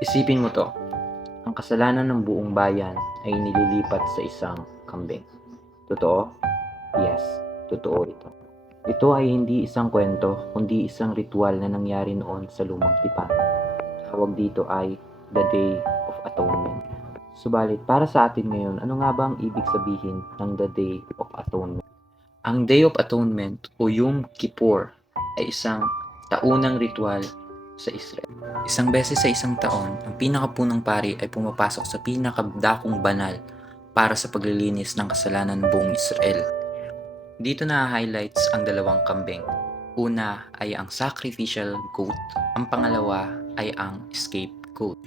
Isipin mo 'to, ang kasalanan ng buong bayan ay nililipat sa isang kambing. Totoo? Yes, totoo ito. Ito ay hindi isang kwento, kundi isang ritual na nangyari noon sa lumang tipan. Tawag dito ay the Day of Atonement. Subalit para sa atin ngayon, ano nga ba ang ibig sabihin ng the Day of Atonement? Ang Day of Atonement o Yom Kippur ay isang taunang ritual sa Israel. Isang beses sa isang taon, ang pinakapunong pari ay pumapasok sa pinakadakong banal para sa paglilinis ng kasalanan ng buong Israel. Dito na-highlights ang dalawang kambing. Una ay ang sacrificial goat, ang pangalawa ay ang scapegoat.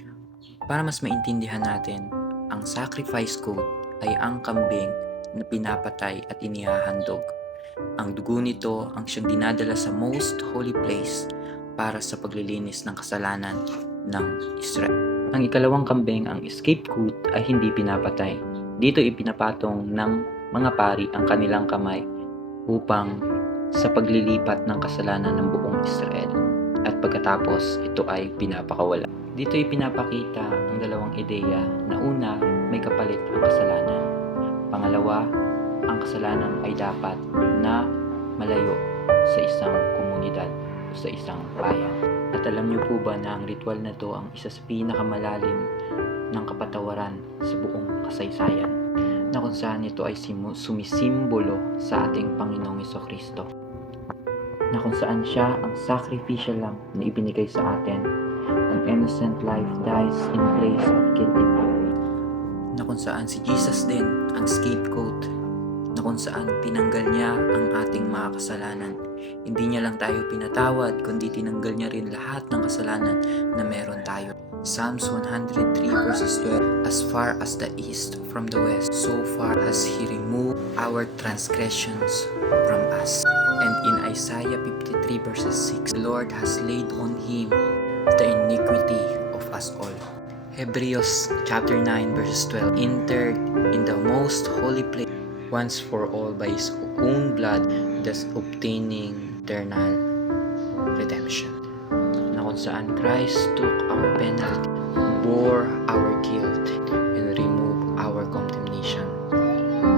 Para mas maintindihan natin, ang sacrifice goat ay ang kambing na pinapatay at inihahandog. Ang dugo nito ang siyang dinadala sa most holy place para sa paglilinis ng kasalanan ng Israel. Ang ikalawang kambing, ang scapegoat, ay hindi pinapatay. Dito ipinapatong ng mga pari ang kanilang kamay upang sa paglilipat ng kasalanan ng buong Israel. At pagkatapos, ito ay pinapakawala. Dito ipinapakita ang dalawang ideya na una, may kapalit ang kasalanan. Pangalawa, ang kasalanan ay dapat na malayo sa isang komunidad o sa isang bayan. At alam niyo po ba na ang ritual na to ang isa sa pinakamalalim ng kapatawaran sa buong kasaysayan, na kung saan ito ay sumisimbolo sa ating Panginoong Jesucristo, na kung saan siya ang sacrificial lamb na ibinigay sa atin. An innocent life dies in place of guilty people. Na kung saan si Jesus din ang scapegoat, na kung saan tinanggal niya ang ating mga kasalanan. Hindi niya lang tayo pinatawad, kundi tinanggal niya rin lahat ng kasalanan na meron tayo. Psalms 103 verses 12, as far as the east from the west, so far as He removed our transgressions from us. And in Isaiah 53 verses 6, the Lord has laid on Him the iniquity of us all. Hebrews chapter 9 verses 12, entered in the most holy place once for all by His own blood, thus obtaining eternal redemption. Na kung saan Christ took our penalty, bore our guilt, and removed our condemnation.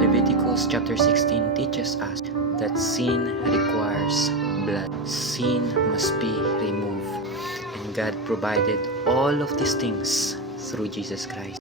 Leviticus chapter 16 teaches us that sin requires blood. Sin must be removed. And God provided all of these things through Jesus Christ.